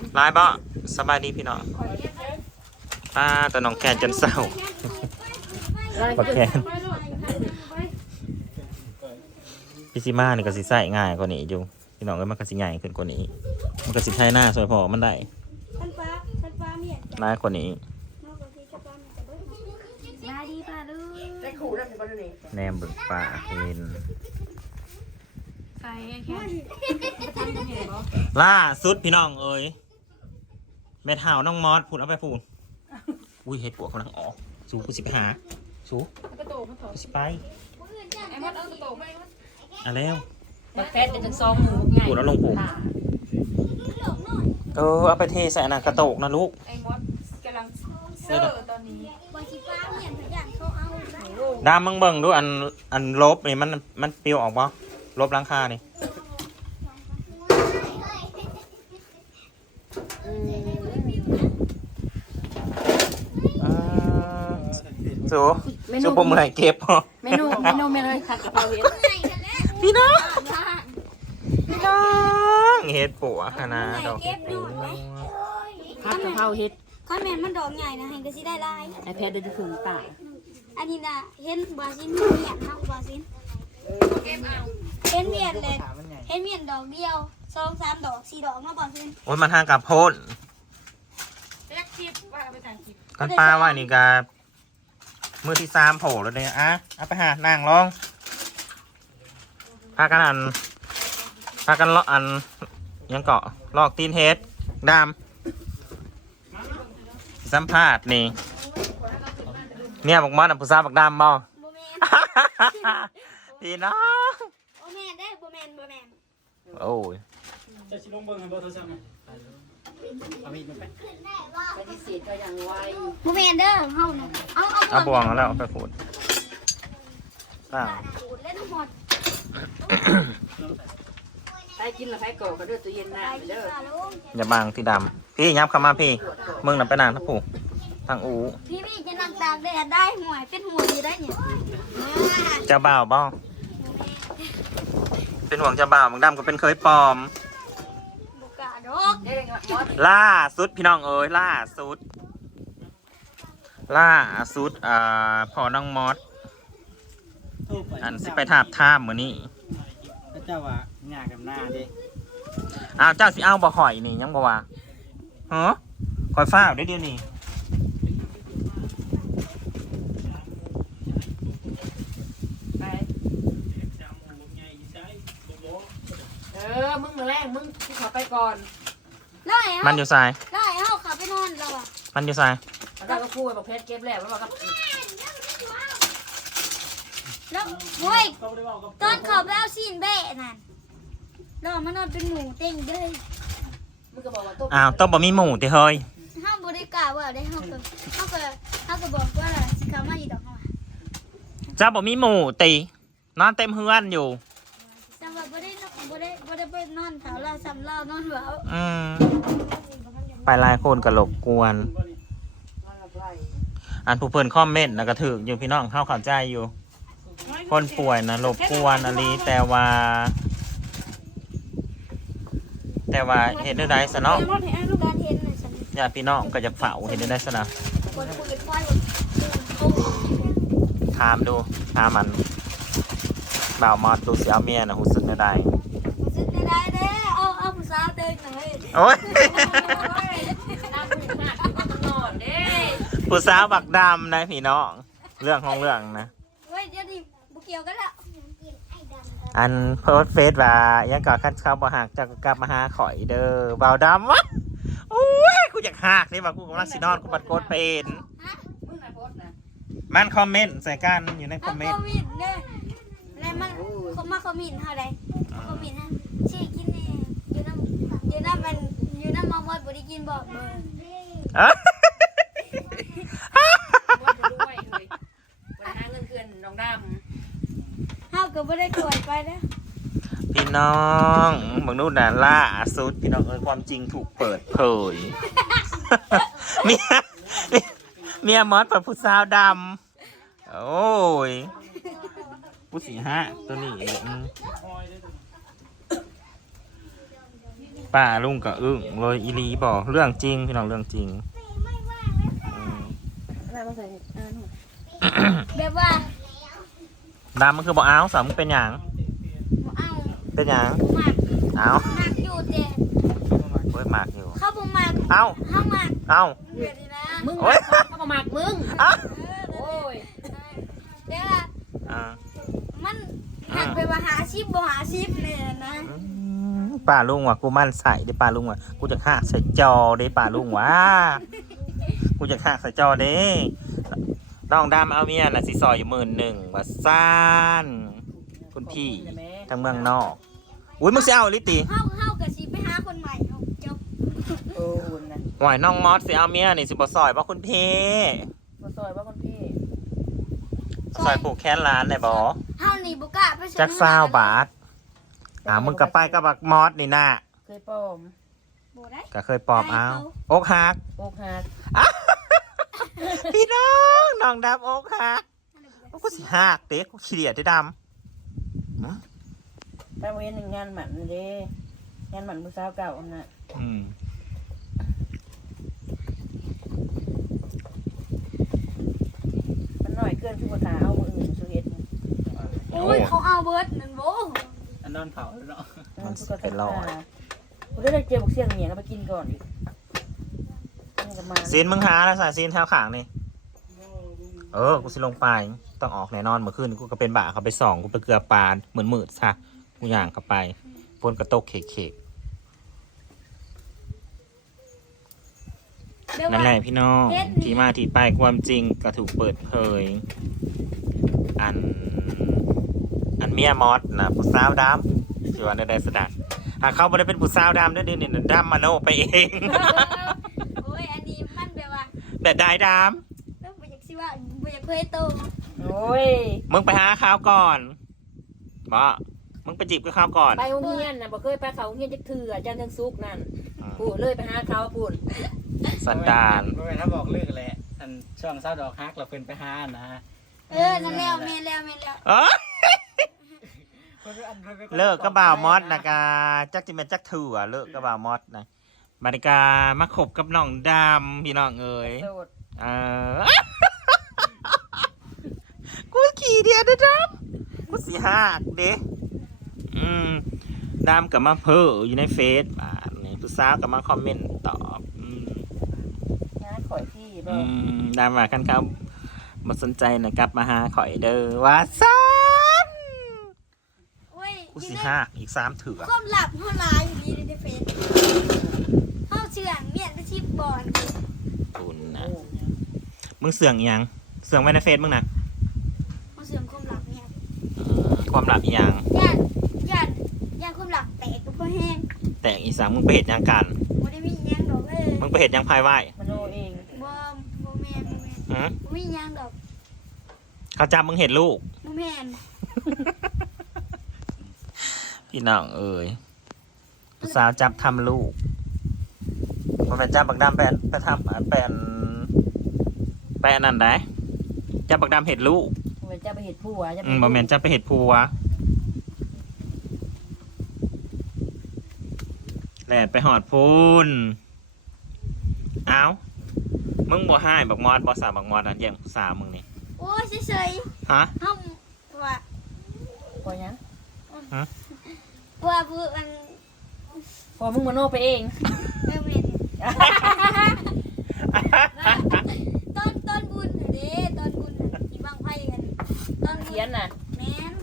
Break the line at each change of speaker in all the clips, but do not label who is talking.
ลายบ่สบายดีพี่น้องป้าตัวน้องแคนจนเศร้าปแคนพี่ซิมานี่ก็สิใส่ง่ายกว่านี้อยู่พี่น้องก็มันก็สิใหญ่ขึ้นกว่านี้มันก็สิไทยหน้าสวยพอมันได้หน้ากว่านี้แนมบึกป่าเห็นล่าสุดพี่น้องเอ้ยเม็ดห่าวน้องมอสพูดเอาไปพูดอุ้ยเห็ดปวกกำลังออกสูกูสิไปหาสูกูสิไปอ่ะแล้ว
บักแฟดเป็นจังซองหมูไง
พูดแล้วลงผูเอาไปเทใส่กระโตกนะลูก
ไอ้มดกำลังเซอร์ตอนนี้
ดามมึงเบิ่งดูอันลบนี่มันปลิวออกปะลบหลังคานี่สูปมมือเก็บพอ
เมนูไม่เลยค่ะกะเพราเห็ด
พี่น้องเห็ดปัวขนาดดอก
ผัดกะเพราเห็ด
ข้าวแมนมันดอกใหญ่นะให้ก็สิได้ลาย
ไอแพดเดินถึงตา
อันนี้นะเห็นบาซินเมียนเฮาบาซินเห็นเมียนเลยเห็นเมียนดอกเดียว2-3 ดอก4 ดอกมาบาซิน
โอ้ยมันห่างกับโพนกันปลาว่านี่กามือที่3โผล่แล้วเนี่ยเอาไปหานั่งลองพากันเลาะยังเกาะลอกตีนเฮดดามสัมภาษณ์นี่เนี่ยบอกมันผู้สาวบอกดามบ่พี่น้อง
โอแมนได้โบแมน
โอ้ย
จะชิลงเบิ้งให้บ่โทรศัพท์ไหมเอามีดมาไป
ปฏิเสธก็ยังไว
โบแมนเด้อเฮาน่ะ
เอาบวงแล้วไปพูด
เล่นหมด
ไปกินแล้วไปก่อก็เด้อตู้เย็นน้ำเด้อ
อย่าบังที่ดำพี่ยับเข้ามาพี่มึงน่ะไปนางทับผูกทางอู
พี่จะนั่งตากแดดได้หวยเป็นหวยอยู่ได้เนี่ย
เจ้าบ่าวบ้าเป็นห่วงเจ้าบ่าวมึงดำก็เป็นเคยปลอม
บุกาดอก
ล่าสุดพี่น้องเอ้ยล่าสุดพอน้องมอสอันสิไปทาบท่ามมือนี่
เจ้าว่าหน้ากับหน้าดิ
เจ้าสิเอาบ่หอยนี่ยังบ่ว่าฮะคอยฟ้าเดี๋ยวนี้
มึงมาแรกมึงขอไปก่อน
มันอยู่ทราย
ได้เฮาขับไปนอนเราอ่ะ
มันอยู่ทราย
เราก็พูดบอกเพชรเก็บแล้วว่ากับ
แล้วโว้ยตอนเขาไปเอาซีนเบ้นั่นเรามานอนเป็นหมูเต็งเลย
มึงก็บอกว่า
ต้องบ่มีหมูติเฮ้ย
เฮาบ่ได้กล่าวว่าได้เฮาก็บอกว่าสิเข้ามาอยู่ดอกเฮา
เจ้าบ่มีหมูตีนอนเต็มเฮือนอยู่
แต่ว่าบ่ได้ไปนอนแถวเราซ้ำเรานอนหัว
ไปหลายคนก็รบกวนอันผู้เพิ่นคอมเมนต์น่ะก็ถูกอยู่พี่น้องเข้าใจอยู่คนป่วยนะรบกวนอะไรแต่ว่าเห็นได้ซะเนาะญาติพี่น้องก็จะเฝ้าเห็นได้ซะนะถามมันบ่าวมอดดูเสียเมียนะหูสึกได้
เด้เอาผู้สาวเดินหน่อย
โอ้ยผู้สาวบักดำนะพี่น้องเรื่องของเรื่องนะ
เว้ยเดี๋ยวดิบุเกี่ยวกันละ
อันโพสเฟซว่ายังก่อขั้นเขาบ่หักจะกลับมาหาข่อยเด้อบ่าวดำวะโอ้ยกูอยากหักนี่ว่ากูกำลังสินอนกูบัดโกดเป็นมันคอมเมนต์ใส่กันอยู่ในคอมเมนต์
เนี่ยแล้วมันมาคอมเมนต์เท่าไรคอมเมนต์ฮะชี้กินเนี่ยอยู่น้ำมอมดบ่ได้กินบอกเลยเฮาก็บ่ได้กล้วยไปนะ
พี่น้องบางนู่นน่ะล่าสุดพี่น้องความจริงถูกเปิดเผยเมียมอสกับผู้สาวดำโอ้ยผู้4-5ตัวนี้ป้าลุงก็อึ้งเลยอีหลีบอกเรื่องจริงพี่น้องเรื่องจริงอืม
อะไรมาใส่หนู
แบบว่า
ดำมันคือบอกเอาสามมึงเป็นหยัง
บ่เอา
เป็นหยัง
บ่มัก
เอา
มักอยู่แต่
เว้ยหมากอยู่
เขาบ่มัก
เอา
เขามัก
เอา
เดี๋ยวนี้นะ
มึง
โอ๊ย
เขามาหมักมึง
เอา
โอ้ย
เดี๋ยวล่ะ
อ่า
มันหักไปว่าหาชิปบ่หาชิปเนี่ยนะ
ป้าลุงว่ะกูมั่นใส่เด้ป้าลุงว่ะกูจะฆ่าใส่จอเด้ป้าลุงว่ะกูจะฆ่าใส่จอเด้น้องดำเอาเมียน่ะสิซอยอยู่11,000ว่าซ่านคุณพี่ทางเมืองนอกอุ้ยมึงสิเอาลิติ
เฮากับสิไปหาคนใหม่เฮาจบ
โอ้ยนะ
หวยน้องมอสสิเอาเมียนี่สิบ่ซอยบ่คุณพี่
มาซอยว่าคนพี่
ซอยผูกแขนร้านได้บ่
เฮานี่บ่กล้าไป
จัก20 บาทมึงก็ไปกับบักมอสนี่น่ะ
เคยปลอม
บ่ได้
ก็เคยปลอบเอาอกหัก
อกหัก
พี่น้องน้องดำอกหักกูสิหักเด็กกูขี้เดียดได้ดำ
แต่เว้นงานหมันเด้งานหมันผู้สาวเก่าอันน่ะ
อืม
มันหน่อยเกินคือภาษาเอามืออื่นสุเฮ็ด
โอ้ยเขาเอาเบิดนั่นบ่
อันนอนเผาแล้วเนาะ
มันเป็นรอย
กูได้เจอบุกเสี่ยงเหนียงเอาไปกินก่อนอีกนี่ก็มา
ซีนมึงหาแล้วใส่ซีนแถวขางนี่กูสิลงไปต้องออกแน่นอนเมื่อคืนกูก็เป็นบ่าเขาไปส่องกูไปเกลือปลาเหมือนมืดซะกูย่างเข้าไปฝนกระตกเขก
เดี๋ยว
ๆนั่น
ว่า
แหละพี่น้องที่มาที่ไปความจริงก็ถูกเปิดเผยอันเมียมอสนะผู้สาวดำที่ว่าได้สดักหากเขาไม่ได้เป็นผู้สาวดำด้วยดิเนี่ยดำมาโนไปเอง
โอ้ยอันนี้มันแบบว่า
แต่ได้ด
ต้องบ่อยากสิว่าบ่อยากเผยโต
โอ้ย
ำมึงไปหาข้าวก่อนบ่มึงไปจีบกับข้าวก่อน
ไปโรงเรียนน่ะบ่เคยไปเขาโรงเรียนจักเทื่อจันทร์ถึงศุกร์นั่นพูดเลยไปหาเขาพูด
สันดาน
บ่แม่นถ้าบอกเลิกแหละอันช่วงเศร้าดอกฮักเราเพิ่นไปหานะ
นั่นแล้วแม่นแล้ว
เอ้ยเลิกก็บ่าวมอสนะกาจักจิเป็นจักถือเลิกก็บ่าวมอสนะบาริกามาขบกับน้องดำพี่น้องเอ๋ย
โสด
กูขี่เดียวนะดำกูสิหักเด้ดำกับมาเพ้ออยู่ในเฟซนี่ผู้สาวกับมาคอมเมนต์ตอบ
งานข่อยพี่บ่
ดำว่ากันเขามาสนใจนะกลับมาหาข่อยเด้อว่าซัน
โอ้ย
กูสิหักอีก3 เถื่อ
ความลับเฮาหลายอยู่ดีในเฟซเฮาเชื่องเมียนไปชิปบอล
คุณนะมึงเสื่องอีหยังเสื่องไว้ในเฟซมึงนะ
เฮาเชื่องความลับเนี่ย
ความลับอีหยัง
ย่านความลับแตกก็เพราะแห้ง
แต่อีสามมึงไปเหตุยังกัน
บ่ได้มีหยังดอก
มึงไปเหตุยังภายไหว
มโนเอง
บ่แม่น
หือ
บ่มีหยังดอก
เขาจับมึงเห็นลูก
บ่แม่น
พี่น้องเอ๋ยผู้สาวจับทำลูกมันเป็นจับบักดำไปทำไปอันนั้นได้จับบักดำเห็ดลูก
เหมือนจะไปเห็ดผัวจะ
บอมเมนจับไปเห็ดผัวแหละไปหอดพูนเอามึงบ่ให้บักมอดบ่สาวบักมอดอ่ะแย่งผู้สาวมึงนี่
โอ้ยเฉย
ฮะ
ๆเฮาว่า
พอยัง
ว่าผู้อัน
พอมึงมโนไปเอง
แม่นต้นบุญเด้ต้นบุญที่บางไผกันต้นบุญ
เขียนน่ะ
แม่น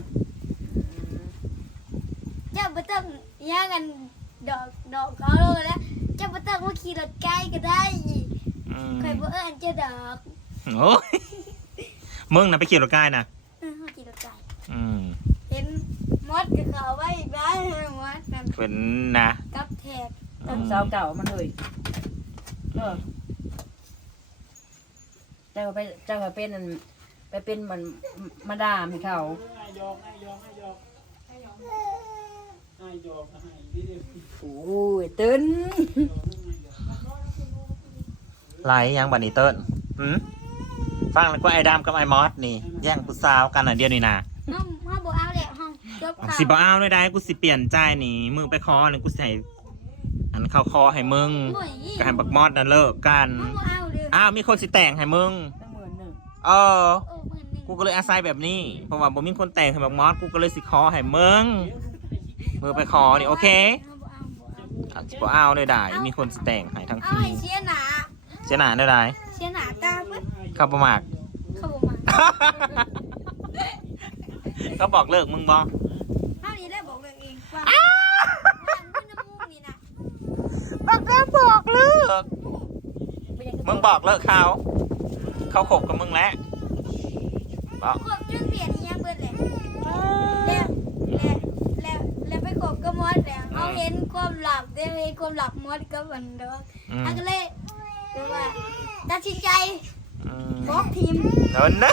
เจ้าบ่ต้องย่างกันดอกเขาเลยแล้วเจ้าบ่ต้องมาขี่รถไกลก็ได้อีกข่อยบ่เอิ้นเจ้าดอก
โอ้ยมึงน่ะไปขี่รถใกล้น่ะ
เขาขี่รถไกล
อืม
เห็นมดกับเขาไว้บ้านมดนั่น
เป็นนะ
กับแทก
ต้นสาวเก่ามันเลยเจ้าไปเป็นอันไปเป็นเหมือนมาดามให้เขา
ให้ยอก
โอ้ยตื่น
ไหลยังบันนี้เติ้ลฟังแล้วก็ไอ้ดำกับไอ้มอสนี่ แย่งผู้สาวกันอ่ะเดียวนี่นะ
ห้องบ่เอาแล้วห้องจบข่าว
สิบ่เอาเลยได้กูสิเปลี่ยนใจนี่มือไปคอนี่กูใส่อันเข้าคอให้มึง
โอ้ย
ก็ให้บักมอดนั่นเลิกกัน
เอาบ่เอาเด้อ
อ้าวมีคนสิแต่งให้มึง
ตั้ง11,000
เออ
โอ้หมื่นหนึ่ง
กูก็เลยอาศัยแบบนี้ เพราะว่าบ่มีคนแต่งให้บักมอดกูก็เลยสิคอให้มึงมือไปคอนี่โอเค
เอาบ่เอาบ่เอา
อ่ะสิบ่เอาเลยได้มีคนสิแต่งให้ทั้ง
เอา
ที
ให้เสียหนา
เสียหน้าได้ได้
เสียหนาตาเบิด
เข้าประมาก
เขาบอกมา
ก็บอกเลิกมึงบ่
เท่านี้ได้บอกเลยเองว่าขึ้นน้ำมูกนี่นะ
บอกแล้วบอกเลิกมึงบอกเลิกเขาขบกับมึงแล้วบอก
ขบจนเปลี่ยนอีหยังเบิดเลยแล้วไปขบก็มดแล้วเอาเห็นความหลับเห็นความหลับมดก็มันเด้อ
อืม
อันก็เลยคือว่าตัดสินใจ
อืม
บล็อกทีม
เดินนะ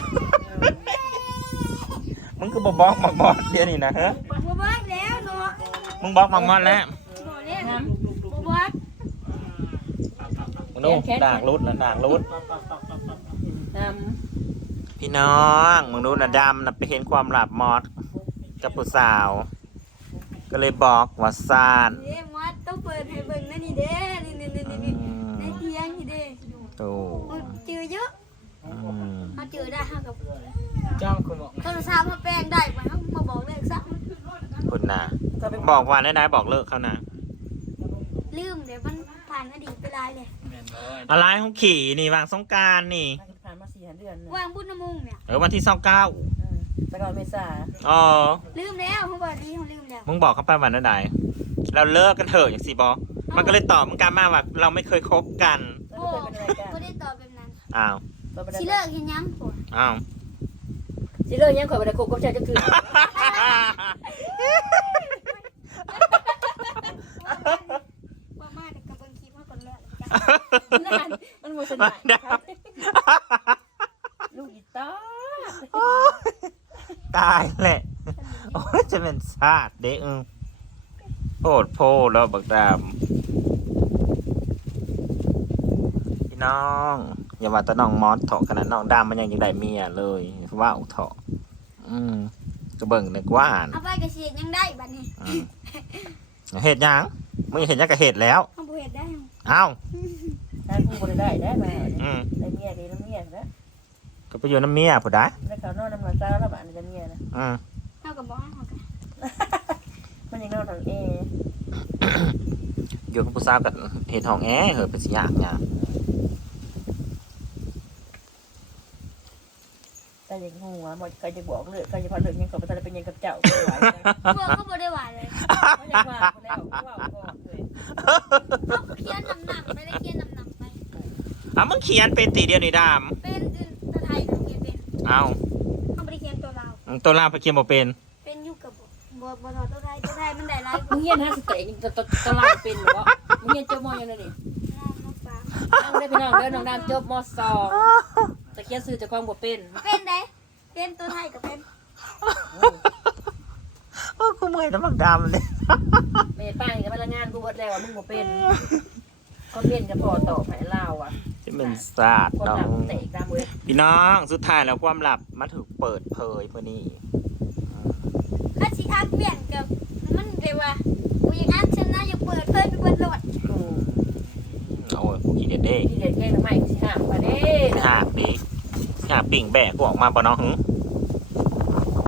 มึงคือบอกบอกบอดเดี๋ยวนี้นะฮะ
บ่บล็อกแล้วเนาะ
มึงบอกมอนแล้ว
บ่เล่นบ่บล็อก
มึงดูด่างรุดนะด่างรุด
น
พี่น้องมึงดูนะดำนะไปเห็นความหลับมอดกับผู้สาว ก็เลยบอกว่าซาน
เด้มดต้องเปิดให้เบิ่งนั่นนี่เด้นี่ในเตียงนี่เด้
โอ้
เจอเยอะ
อืม
เขาเจอได้ห้ากับ
จ้างคนบอก
โทรศัพท์มาแปลงได้ไหมเขามาบอกเลขซะ
คุณน่ะ
ำก็ไป
บอกว่าได้บอกเลิกเขานะ
ลืมเดี๋ยวมันผ่านอดีตไปหลายเลย
แม่นร้อย
อะไรของขี่นี่วางสงกรารนี่
น่าจะผ่านมา4-5 เดือนนะ
วางบุญนมุงเนี่ย
วันที่29
แต่ก่อนเมษา
อ๋อ
ลืมแล้วเขาบอกดีเขาลืมแล้ว
มึงบอกเขาไปวันนั้นไหนเราเลิกกันเถอะอย่างสิบอมันก็เลยตอบมึงกลันมาว่าเราไม่เคยคบกัน
แล้ว
โอ้
ก็เป็นรายการ
ไม่ได้ตอบแบบนั้น
อ้าว
สิเลิกเห็นยังโอ้
อ้าว
สิเลิกยังข่อยบ่ได้คบกับชายจักคือ
ว่ามาเดี๋ยวกับเบิ้งคลิปมาก่อนเลย
นั่นมันบ่สนใจลูกอีตา
โอ๊ยตายแหละโอ้ยจะเป็นชาติเด้อโพดโพดแล้วบักดำพี่น้องอย่าว่าแต่น้องมอสเถาะขนาดน้องดำมันยังได้เมียเลยว่าวเถาะก็เบิ่งนึกว่าอ่าน
เอาไปกระเสียยังได้บัดนี้
เห็ดหยังมึงเห็นยังกับเห็ดแล้ว
เขาบอกเห็นได้
อ้าว
ถ้ากูบ่ได้มา
อืม
ได้เมียดีน้ำเมียนะ
ก็ไปอยู่น้ำเมียผู้ใด
แล้วเขานอนน้ำหลานสาวแล้วบ้านจะเมียนะ
เขากับบอกเขากัน
มันยังนอนทางเอ
อยู่กับผู้สาวกับเห็ดห้องแอร์เหอะเป็นสิยากเนี่ย
แต่ยังหัวหมดก็จะบอกเลยก็จะพอเลิกยังก็บ่ทันได้เป็นยังกับเจ้าไหว
พวกเขาบอกได้หวานเลย
เขาอยากว่าแล้วว่าก่อนเลย
เขาเขียนนำหนักไม่ได้เขียนนำหนักไป
มึงเขียนเป็นตีเดียวนี่ดาม
เป็นตัวไทยเขาเขียนเป็น
เอา
เขาไม่ได้เขียนตัวเรา
ตัวล่างไปเขียนบ่เป็น
เป็นยุคกับบ่ทอตัวไทยมันได้หลาย
มึงเฮียนฮะสเต็กตลาดเป็นหรอมึงเฮียนจบมยังไงนี่
น้องฟ้า
นั่งได้พี่น้องเด้อน้องดำจบม2แต่เขียนสื่อจะความบ่เป็น
เป็นได้เป็นตัวไทยกับเป็น
โอ้กูเมื่อยน้ำบักดำเลย
เมย์ป้าอย่างพนักงานกูเบิดแล้วมึงบ่เป็นก็เป็นกับพอต่อไผลาวอ่ะ
จะเป็นศาสตร์
ความ
น้อ
หลั
ง
บเตะดำเลย
พี่น้องสุดท้ายแล้วความลับมาถูกเปิดเผยเพื่อนี่
ข้าชีอักเปลี่ยนกับมันเดี๋ยวว่ากูยังอักชนะยังเปิดเผยไปบนโหลด
กู
โอ้ยกูขี้เด็ดเด้
ที่เด็ดแกงใหม่สิหามมาเด้
หาบดิหาบปิ่งแบกกูออกมาบ่น้องหึ